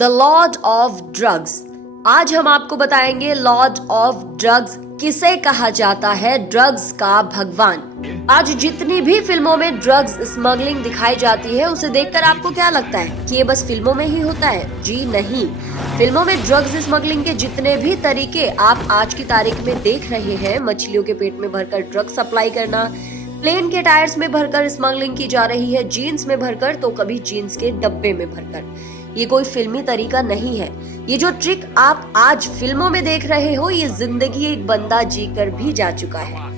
The Lord of drugs. आज हम आपको बताएंगे लॉर्ड ऑफ ड्रग्स किसे कहा जाता है, ड्रग्स का भगवान। आज जितनी भी फिल्मों में ड्रग्स स्मगलिंग दिखाई जाती है उसे देखकर आपको क्या लगता है कि ये बस फिल्मों में ही होता है? जी नहीं। फिल्मों में ड्रग्स स्मगलिंग के जितने भी तरीके आप आज की तारीख में देख रहे हैं, मछलियों के पेट में भरकर ड्रग्स सप्लाई करना, प्लेन के टायर्स में भरकर स्मगलिंग की जा रही है, जीन्स में भरकर तो कभी जीन्स के डब्बे में भरकर, ये कोई फिल्मी तरीका नहीं है। ये जो ट्रिक आप आज फिल्मों में देख रहे हो, ये जिंदगी एक बंदा जीकर भी जा चुका है।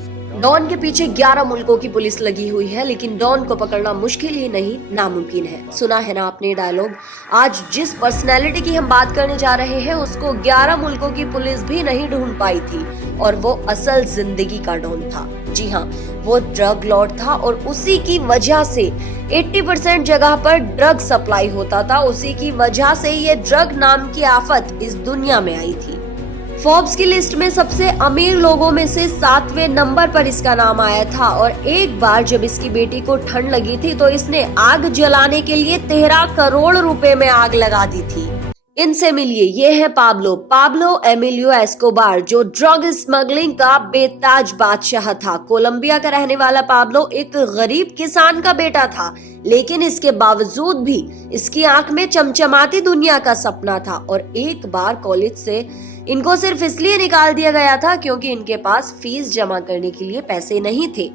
डॉन के पीछे 11 मुल्कों की पुलिस लगी हुई है, लेकिन डॉन को पकड़ना मुश्किल ही नहीं नामुमकिन है। सुना है ना आपने डायलॉग? आज जिस पर्सनैलिटी की हम बात करने जा रहे हैं उसको 11 मुल्कों की पुलिस भी नहीं ढूंढ पाई थी, और वो असल जिंदगी का डॉन था। जी हाँ, वो ड्रग लॉर्ड था और उसी की वजह से 80% जगह पर ड्रग सप्लाई होता था। उसी की वजह से ये ड्रग नाम की आफत इस दुनिया में आई थी। फोर्ब्स की लिस्ट में सबसे अमीर लोगों में से 7वें नंबर पर इसका नाम आया था, और एक बार जब इसकी बेटी को ठंड लगी थी तो इसने आग जलाने के लिए 13 करोड़ रुपए में आग लगा दी थी। इनसे मिलिए, ये है पाब्लो एमिलियो एस्कोबार, जो ड्रग स्मगलिंग का बेताज बादशाह था। कोलंबिया का रहने वाला पाब्लो एक गरीब किसान का बेटा था, लेकिन इसके बावजूद भी इसकी आंख में चमचमाती दुनिया का सपना था। और एक बार कॉलेज से इनको सिर्फ इसलिए निकाल दिया गया था क्योंकि इनके पास फीस जमा करने के लिए पैसे नहीं थे।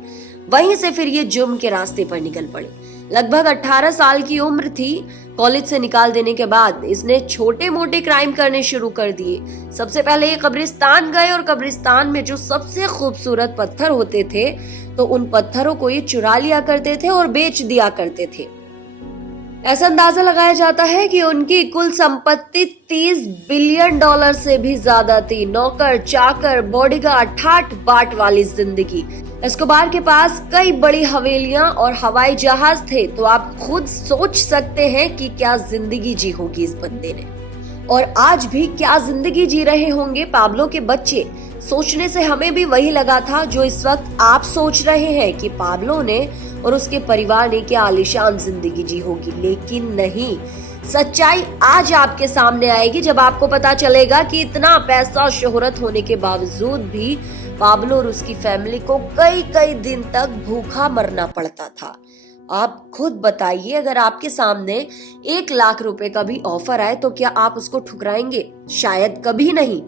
वहीं से फिर ये जुर्म के रास्ते पर निकल पड़े। लगभग 18 साल की उम्र थी। कॉलेज से निकाल देने के बाद इसने छोटे मोटे क्राइम करने शुरू कर दिए। सबसे पहले ये कब्रिस्तान गए, और कब्रिस्तान में जो सबसे खूबसूरत पत्थर होते थे तो उन पत्थरों को ये चुरा लिया करते थे और बेच दिया करते थे। ऐसा अंदाजा लगाया जाता है कि उनकी कुल संपत्ति $30 बिलियन से भी ज्यादा थी। नौकर चाकर, बॉडीगार्ड, ठाट बाट वाली जिंदगी। एस्कोबार के पास कई बड़ी हवेलियां और हवाई जहाज थे, तो आप खुद सोच सकते हैं कि क्या जिंदगी जी होगी इस बंदे ने, और आज भी क्या जिंदगी जी रहे होंगे पाब्लो के बच्चे। सोचने से हमें भी वही लगा था जो इस वक्त आप सोच रहे हैं कि पाब्लो ने और उसके परिवार ने क्या आलीशान जिंदगी जी होगी, लेकिन नहीं। सच्चाई आज आपके सामने आएगी जब आपको पता चलेगा कि इतना पैसा, शोहरत होने के बावजूद भी पाब्लो और उसकी फैमिली को कई कई दिन तक भूखा मरना पड़ता था। आप खुद बताइए, अगर आपके सामने 1 लाख रुपए का भी ऑफर आए तो क्या आप उसको ठुकराएंगे? शायद कभी नहीं।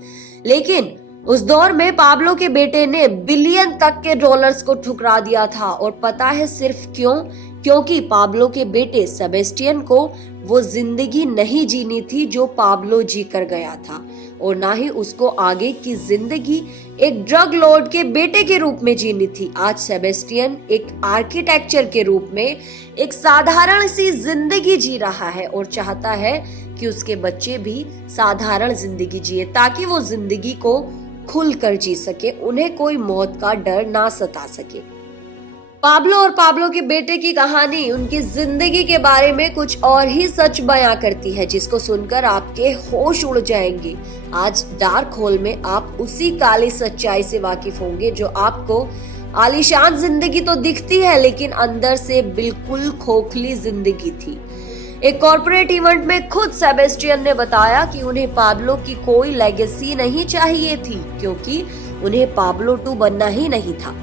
लेकिन उस दौर में पाब्लो के बेटे ने बिलियन तक के डॉलर्स को ठुकरा दिया था, और पता है सिर्फ क्यों? क्योंकि पाब्लो के बेटे सेबेस्टियन को वो जिंदगी नहीं जीनी थी जो पाब्लो जी कर गया था, और ना ही उसको आगे की जिंदगी एक ड्रग लॉर्ड के बेटे के रूप में जीनी थी। आज सेबेस्टियन एक आर्किटेक्चर के रूप में एक साधारण सी जिंदगी जी रहा है, और चाहता है कि उसके बच्चे भी साधारण जिंदगी जिए, ताकि वो जिंदगी को खुल कर जी सके, उन्हें कोई मौत का डर ना सता सके। पाब्लो और पाब्लो के बेटे की कहानी उनकी जिंदगी के बारे में कुछ और ही सच बयां करती है, जिसको सुनकर आपके होश उड़ जाएंगे। आज डार्क होल में आप उसी काली सच्चाई से वाकिफ होंगे जो आपको आलीशान जिंदगी तो दिखती है, लेकिन अंदर से बिल्कुल खोखली जिंदगी थी। एक कॉर्पोरेट इवेंट में खुद सेबेस्टियन ने बताया कि उन्हें पाब्लो की कोई लेगेसी नहीं चाहिए थी, क्योंकि उन्हें पाब्लो 2 बनना ही नहीं था।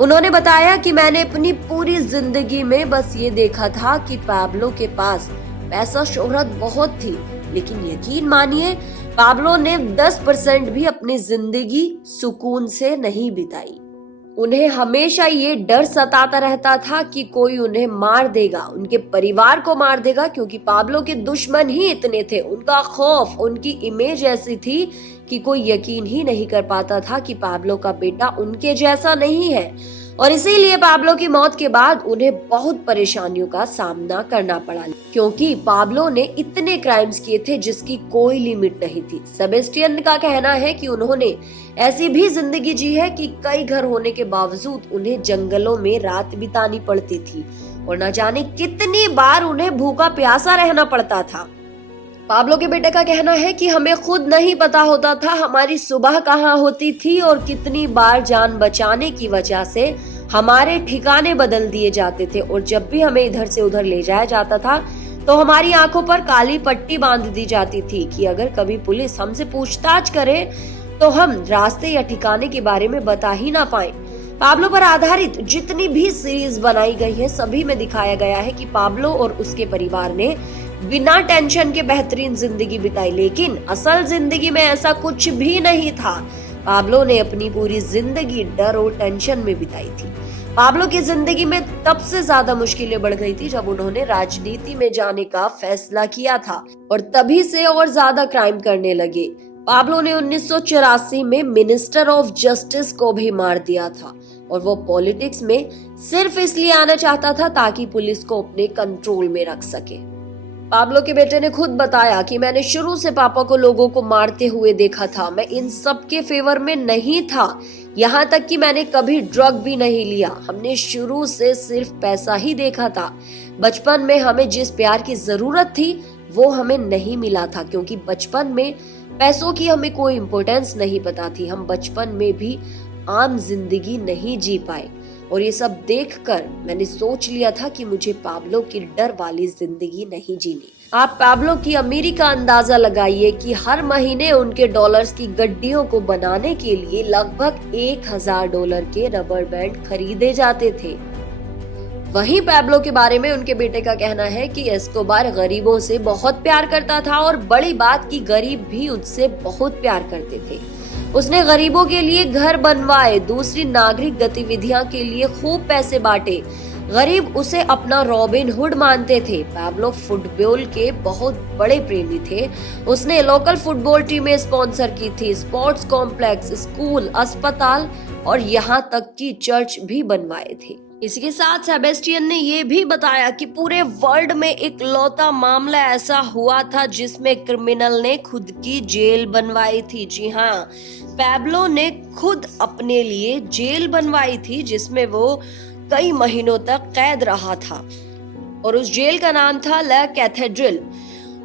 उन्होंने बताया कि मैंने अपनी पूरी जिंदगी में बस ये देखा था कि पाब्लो के पास पैसा, शोहरत बहुत थी, लेकिन यकीन मानिए पाब्लो ने 10% भी अपनी जिंदगी सुकून से नहीं बिताई। उन्हें हमेशा ये डर सताता रहता था कि कोई उन्हें मार देगा, उनके परिवार को मार देगा, क्योंकि पाब्लो के दुश्मन ही इतने थे। उनका खौफ, उनकी इमेज ऐसी थी कि कोई यकीन ही नहीं कर पाता था कि पाब्लो का बेटा उनके जैसा नहीं है, और इसीलिए पाब्लो की मौत के बाद उन्हें बहुत परेशानियों का सामना करना पड़ा, क्योंकि पाब्लो ने इतने क्राइम्स किए थे जिसकी कोई लिमिट नहीं थी। सेबेस्टियन का कहना है कि उन्होंने ऐसी भी जिंदगी जी है कि कई घर होने के बावजूद उन्हें जंगलों में रात बितानी पड़ती थी, और न जाने कितनी बार उन्हें भूखा प्यासा रहना पड़ता था। पाब्लो के बेटे का कहना है कि हमें खुद नहीं पता होता था हमारी सुबह कहाँ होती थी, और कितनी बार जान बचाने की वजह से हमारे ठिकाने बदल दिए जाते थे, और जब भी हमें इधर से उधर ले जाया जाता था तो हमारी आंखों पर काली पट्टी बांध दी जाती थी कि अगर कभी पुलिस हमसे पूछताछ करे तो हम रास्ते या ठिकाने के बारे में बता ही ना पाए। पाब्लो पर आधारित जितनी भी सीरीज बनाई गई है सभी में दिखाया गया है कि पाब्लो और उसके परिवार ने बिना टेंशन के बेहतरीन जिंदगी बिताई, लेकिन असल जिंदगी में ऐसा कुछ भी नहीं था। पाब्लो ने अपनी पूरी जिंदगी डर और टेंशन में बिताई थी। पाब्लो की जिंदगी में तब से ज्यादा मुश्किलें बढ़ गई थी जब उन्होंने राजनीति में जाने का फैसला किया था और तभी से और ज्यादा क्राइम करने लगे। पाब्लो ने 1984 में मिनिस्टर ऑफ जस्टिस को भी मार दिया था और वो पॉलिटिक्स में सिर्फ इसलिए आना चाहता था ताकि पुलिस को अपने कंट्रोल में रख सके। पाब्लो के बेटे ने खुद बताया कि मैंने शुरू से पापा को लोगों को मारते हुए देखा था। मैं इन सब के फेवर में नहीं था, यहाँ तक कि मैंने कभी ड्रग भी नहीं लिया। हमने शुरू से सिर्फ पैसा ही देखा था। बचपन में हमें जिस प्यार की जरूरत थी वो हमें नहीं मिला था, क्योंकि बचपन में पैसों की हमें कोई इम्पोर्टेंस नहीं पता थी। हम बचपन में भी आम जिंदगी नहीं जी पाए और ये सब देखकर मैंने सोच लिया था कि मुझे पाब्लो की डर वाली जिंदगी नहीं जीनी। आप पाब्लो की अमीरी का अंदाजा लगाइए कि हर महीने उनके डॉलर्स की गड्डियों को बनाने के लिए लगभग $1000 के रबर बैंड खरीदे जाते थे। वहीं पाब्लो के बारे में उनके बेटे का कहना है कि एस्कोबार गरीबों से बहुत प्यार करता था और बड़ी बात की गरीब भी उससे बहुत प्यार करते थे। उसने गरीबों के लिए घर बनवाए, दूसरी नागरिक गतिविधियां के लिए खूब पैसे बांटे। गरीब उसे अपना रॉबिन हुड मानते थे। पाब्लो फुटबॉल के बहुत बड़े प्रेमी थे। उसने लोकल फुटबॉल टीमें स्पॉन्सर की थी, स्पोर्ट्स कॉम्प्लेक्स, स्कूल, अस्पताल और यहाँ तक कि चर्च भी बनवाए थे। इसी के साथ सेबेस्टियन ने ये भी बताया कि पूरे वर्ल्ड में इकलौता मामला ऐसा हुआ था जिसमें क्रिमिनल ने खुद की जेल बनवाई थी। जी हाँ, पाब्लो ने खुद अपने लिए जेल बनवाई थी जिसमें वो कई महीनों तक कैद रहा था और उस जेल का नाम था ला कैथेड्रल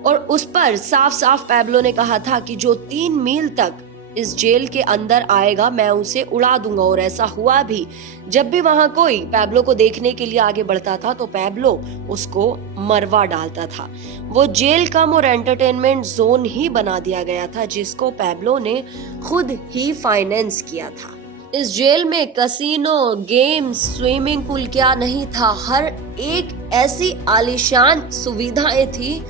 और उस पर साफ साफ पाब्लो ने कहा था कि जो 3 मील तक इस जेल के अंदर आएगा मैं उसे उड़ा दूंगा। और ऐसा हुआ भी। जब भी वहां कोई पाब्लो को देखने के लिए आगे बढ़ता था तो पाब्लो उसको मरवा डालता था। वो जेल कम और एंटरटेनमेंट जोन ही बना दिया गया था जिसको पाब्लो ने खुद ही फाइनेंस किया था। इस जेल में कसिनो, गेम्स, स्विमिंग पूल क्या नहीं था, हर एक ऐसी आलीशान सुविधाएं थी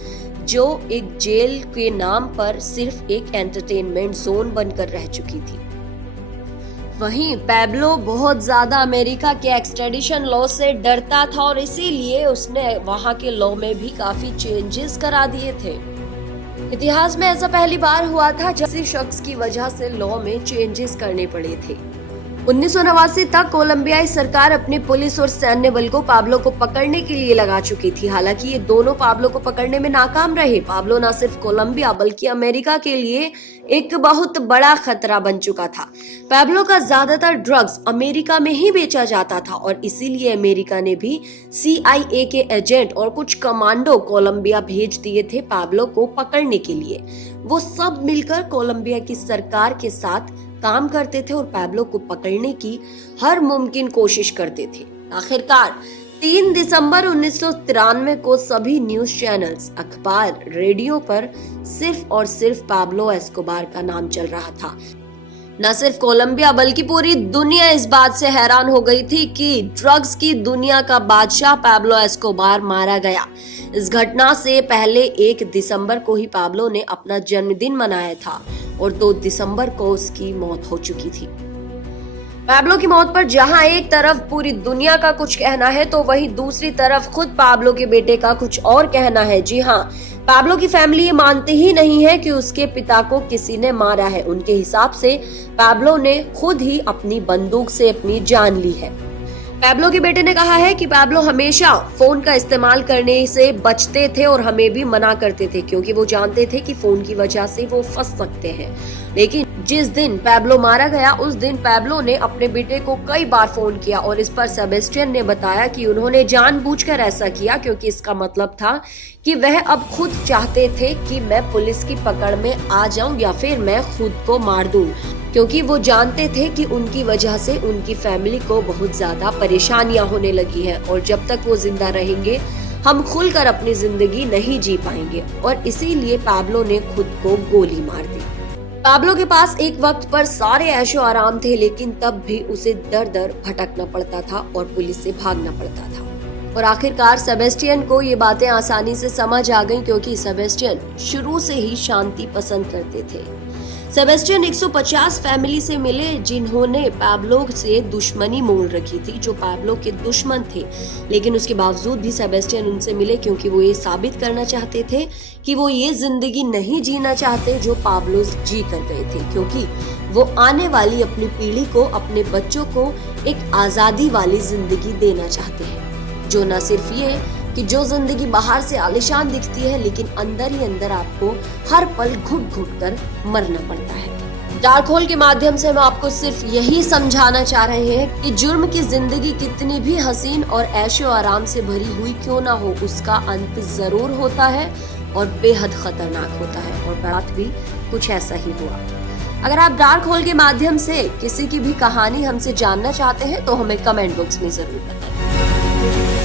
जो एक जेल के नाम पर सिर्फ एक एंटरटेनमेंट जोन बनकर रह चुकी थी। वहीं पाब्लो बहुत ज्यादा अमेरिका के एक्सट्रेडिशन लॉ से डरता था और इसीलिए उसने वहां के लॉ में भी काफी चेंजेस करा दिए थे। इतिहास में ऐसा पहली बार हुआ था जब किसी शख्स की वजह से लॉ में चेंजेस करने पड़े थे। 1989 तक कोलंबियाई सरकार अपनी पुलिस और सैन्य बल को पाब्लो को पकड़ने के लिए लगा चुकी थी। हालांकि ये दोनों पाब्लो को पकड़ने में नाकाम रहे। पाब्लो न सिर्फ कोलंबिया बल्कि अमेरिका के लिए एक बहुत बड़ा खतरा बन चुका था। पाब्लो का ज्यादातर ड्रग्स अमेरिका में ही बेचा जाता था और इसीलिए अमेरिका ने भी CIA के एजेंट और कुछ कमांडो कोलंबिया भेज दिए थे पाब्लो को पकड़ने के लिए। वो सब मिलकर कोलंबिया की सरकार के साथ काम करते थे और पाब्लो को पकड़ने की हर मुमकिन कोशिश करते थे। आखिरकार 3 दिसंबर 1993 को सभी न्यूज चैनल्स, अखबार, रेडियो पर सिर्फ और सिर्फ पाब्लो एस्कोबार का नाम चल रहा था। न सिर्फ कोलंबिया बल्कि पूरी दुनिया इस बात से हैरान हो गई थी कि ड्रग्स की दुनिया का बादशाह पाब्लो एस्कोबार मारा गया। इस घटना से पहले 1 दिसंबर को ही पाब्लो ने अपना जन्मदिन मनाया था और 2 दिसंबर को उसकी मौत हो चुकी थी। पाब्लो की मौत पर जहां एक तरफ पूरी दुनिया का कुछ कहना है तो वहीं दूसरी तरफ खुद पाब्लो के बेटे का कुछ और कहना है। जी हाँ, पाब्लो की फैमिली ये मानती ही नहीं है कि उसके पिता को किसी ने मारा है। उनके हिसाब से पाब्लो ने खुद ही अपनी बंदूक से अपनी जान ली है। पाब्लो के बेटे ने कहा है कि पाब्लो हमेशा फोन का इस्तेमाल करने से बचते थे और हमें भी मना करते थे क्योंकि वो जानते थे कि फोन की वजह से वो फंस सकते हैं। लेकिन जिस दिन पाब्लो मारा गया उस दिन पाब्लो ने अपने बेटे को कई बार फोन किया और इस पर सेबेस्टियन ने बताया कि उन्होंने जानबूझकर ऐसा किया क्योंकि इसका मतलब था कि वह अब खुद चाहते थे कि मैं पुलिस की पकड़ में आ जाऊं या फिर मैं खुद को मार दूं, क्योंकि वो जानते थे कि उनकी वजह से उनकी फैमिली को बहुत ज्यादा परेशानियां होने लगी हैं और जब तक वो जिंदा रहेंगे हम खुलकर अपनी जिंदगी नहीं जी पाएंगे और इसीलिए पैब्लो ने खुद को गोली मार दी। पैब्लो के पास एक वक्त पर सारे ऐशो आराम थे, लेकिन तब भी उसे दर दर भटकना पड़ता था और पुलिस से भागना पड़ता था। और आखिरकार सेबेस्टियन को ये बातें आसानी से समझ आ गईं, क्योंकि सेबेस्टियन शुरू से ही शांति पसंद करते थे। सेबेस्टियन 150 फैमिली से मिले जिन्होंने पैब्लो से दुश्मनी मोल रखी थी, जो पैब्लो के दुश्मन थे, लेकिन उसके बावजूद भी सेबेस्टियन उनसे मिले क्योंकि वो ये साबित करना चाहते थे कि वो ये जिंदगी नहीं जीना चाहते जो पैब्लो जी कर गए थे, क्योंकि वो आने वाली अपनी पीढ़ी को, अपने बच्चों को एक आजादी वाली जिंदगी देना चाहते हैं, जो न सिर्फ ये कि जो जिंदगी बाहर से आलीशान दिखती है, लेकिन अंदर ही अंदर आपको हर पल घुट घुट कर मरना पड़ता है। डार्क होल के माध्यम से हम आपको सिर्फ यही समझाना चाह रहे हैं कि जुर्म की जिंदगी कितनी भी हसीन और ऐशो आराम से भरी हुई क्यों ना हो, उसका अंत जरूर होता है और बेहद खतरनाक होता है। और बात भी कुछ ऐसा ही हुआ। अगर आप डार्क होल के माध्यम से किसी की भी कहानी हमसे जानना चाहते हैं तो हमें कमेंट बॉक्स में जरूर बताएं।